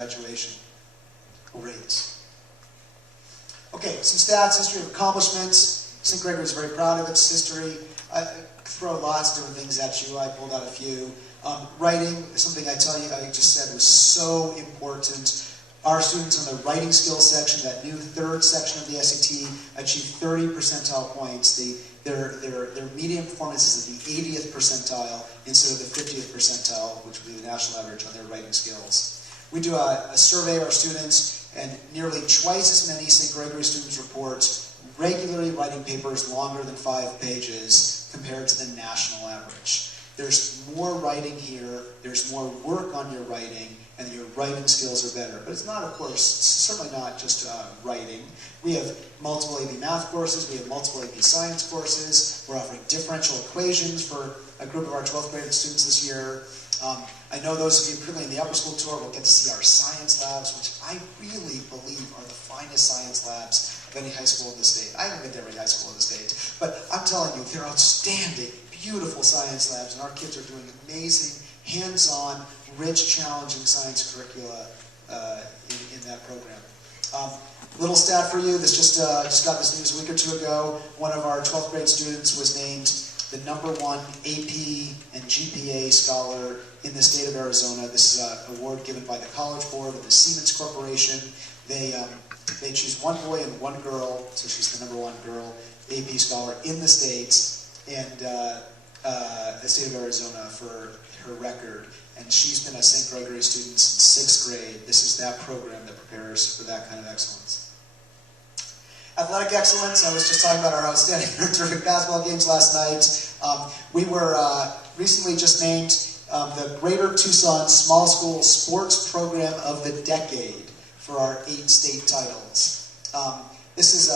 graduation rates. Okay, some stats, history of accomplishments. St. Gregory is very proud of its history. I throw lots of different things at you. I pulled out a few. Writing is something I just said was so important. Our students in the writing skills section, that new third section of the SAT, achieved 30 percentile points. Their median performance is at the 80th percentile instead of the 50th percentile, which would be the national average on their writing skills. We do a survey of our students, and nearly twice as many St. Gregory students report regularly writing papers longer than 5 pages compared to the national average. There's more writing here, there's more work on your writing, and your writing skills are better. But it's not, of course, certainly not just writing. We have multiple AP math courses, we have multiple AP science courses, we're offering differential equations for a group of our 12th grade students this year. I know those of you, particularly in the upper school tour, will get to see our science labs, which I really believe are the finest science labs of any high school in the state. I haven't been to every high school in the state, but I'm telling you, they're outstanding, beautiful science labs, and our kids are doing amazing, hands-on, rich, challenging science curricula in that program. Little stat for you, this just got this news a week or two ago. One of our 12th grade students was named the #1 AP and GPA scholar in the state of Arizona. This is an award given by the College Board of the Siemens Corporation. They choose one boy and one girl, so she's the #1 girl AP scholar in the States, and the state of Arizona for her record. And she's been a St. Gregory student since 6th grade. This is that program that prepares for that kind of excellence. Athletic excellence, I was just talking about our outstanding terrific basketball games last night. We were recently just named the Greater Tucson Small School Sports Program of the Decade for our 8 state titles. This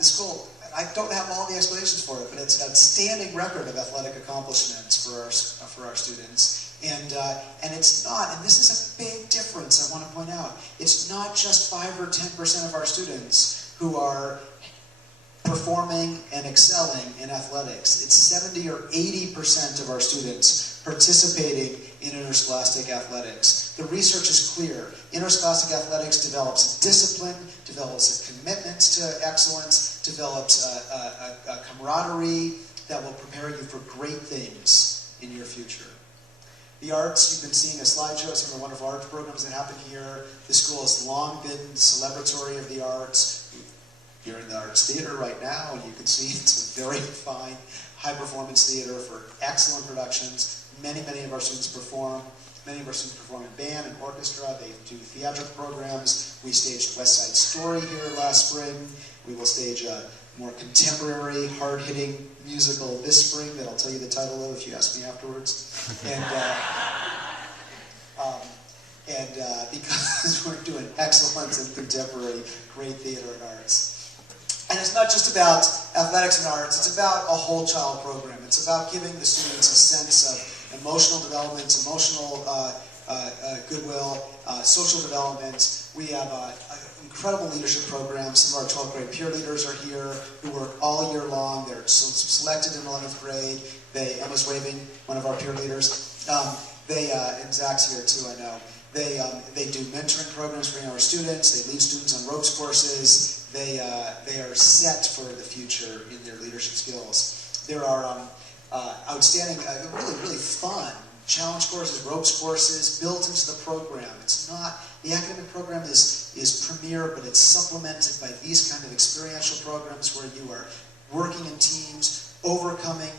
school, I don't have all the explanations for it, but it's an outstanding record of athletic accomplishments for our students. And it's not, and this is a big difference I want to point out, it's not just 5 or 10% of our students who are performing and excelling in athletics. It's 70 or 80% of our students participating in interscholastic athletics. The research is clear. Interscholastic athletics develops discipline, develops a commitment to excellence, develops a camaraderie that will prepare you for great things in your future. The arts, you've been seeing a slideshow of some of the wonderful arts programs that happen here. The school has long been celebratory of the arts. You're in the Arts Theater right now, and you can see it's a very fine, high-performance theater for excellent productions. Many of our students perform. Many of our students perform in band and orchestra. They do theatrical programs. We staged West Side Story here last spring. We will stage a more contemporary, hard-hitting musical this spring that I'll tell you the title of if you ask me afterwards. And because we're doing excellence in contemporary, great theater and arts. And it's not just about athletics and arts, it's about a whole child program. It's about giving the students a sense of emotional development, emotional goodwill, social development. We have incredible leadership programs. Some of our 12th grade peer leaders are here who work all year long. They're selected in 11th grade. Emma's waving, one of our peer leaders. And Zach's here too, I know. They do mentoring programs for our students. They lead students on ropes courses. They are set for the future in their leadership skills. There are outstanding, really fun challenge courses, ropes courses built into the program. It's not, the academic program is premier, but it's supplemented by these kind of experiential programs where you are working in teams, overcoming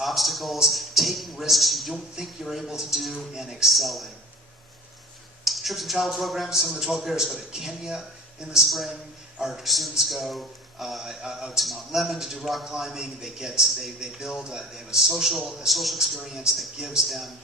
obstacles, taking risks you don't think you're able to do, and excelling. Trips and travel programs, some of the 12th graders go to Kenya in the spring. Our students go out to Mount Lemmon to do rock climbing. They have a social experience that gives them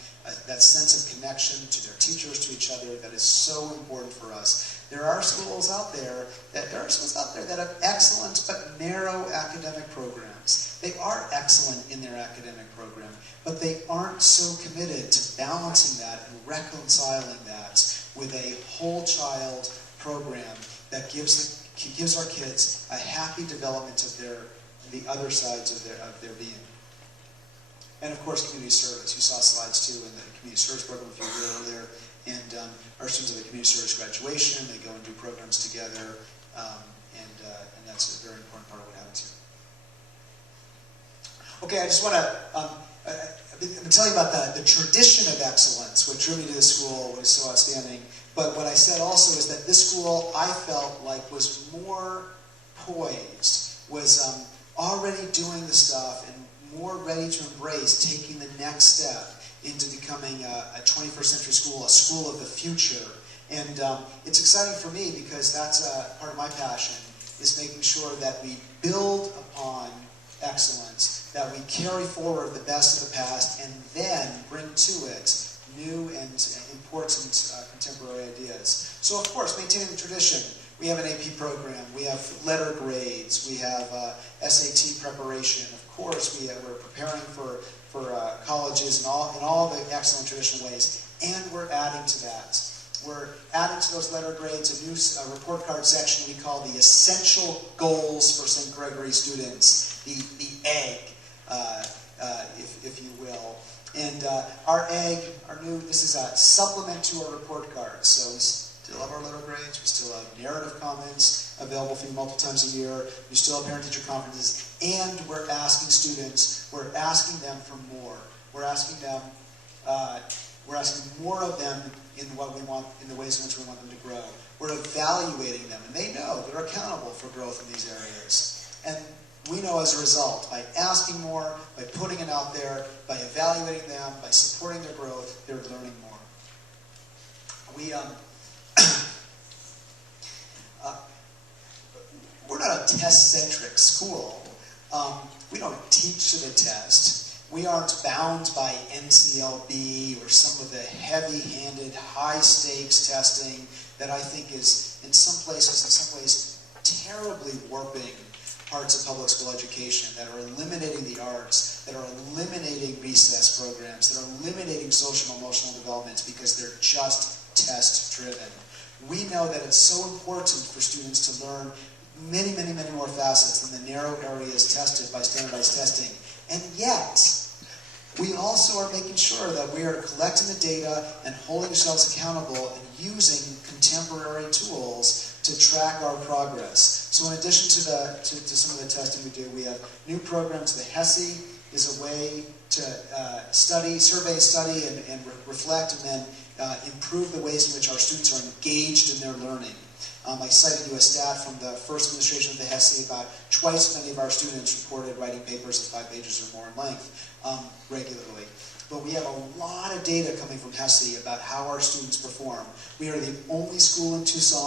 that sense of connection to their teachers, to each other, that is so important for us. There are schools out there that have excellent but narrow academic programs. They are excellent in their academic program, but they aren't so committed to balancing that and reconciling that with a whole child program that gives our kids a happy development of the other sides of their being. And of course, community service. You saw slides too in the community service program if you were there earlier. And our students have a community service graduation, they go and do programs together, and that's a very important part of what happens here. Okay, I just want to, I've been telling you about the tradition of excellence, what drew me to the school, what is so outstanding. But what I said also is that this school, I felt like, was more poised, was already doing the stuff and more ready to embrace taking the next step into becoming a 21st century school, a school of the future. And it's exciting for me because that's part of my passion, is making sure that we build upon excellence, that we carry forward the best of the past, and then bring to it new and important contemporary ideas. So of course, maintaining the tradition, we have an AP program, we have letter grades, we have SAT preparation. Of course, we're preparing for colleges in all the excellent traditional ways, and we're adding to that. We're adding to those letter grades a new report card section we call the Essential Goals for St. Gregory students, the egg, if you will. And our egg, this is a supplement to our report cards. So we still have our letter grades, we still have narrative comments available for you multiple times a year, we still have parent-teacher conferences, and we're asking students, we're asking them for more. We're asking more of them in what we want, in the ways in which we want them to grow. We're evaluating them, and they know they're accountable for growth in these areas. And we know as a result, by asking more, by putting it out there, by evaluating them, by supporting their growth, they're learning more. We're not a test-centric school. We don't teach to the test. We aren't bound by NCLB or some of the heavy-handed, high-stakes testing that I think is, in some places, in some ways, terribly warping parts of public school education, that are eliminating the arts, that are eliminating recess programs, that are eliminating social and emotional developments because they're just test-driven. We know that it's so important for students to learn many, many, many more facets than the narrow areas tested by standardized testing. And yet, we also are making sure that we are collecting the data and holding ourselves accountable and using contemporary tools to track our progress. So in addition to some of the testing we do, we have new programs. The HESI is a way to survey, study, and reflect, and then improve the ways in which our students are engaged in their learning. I cited you a stat from the first administration of the HESI. About twice as many of our students reported writing papers of 5 pages or more in length regularly. But we have a lot of data coming from HESI about how our students perform. We are the only school in Tucson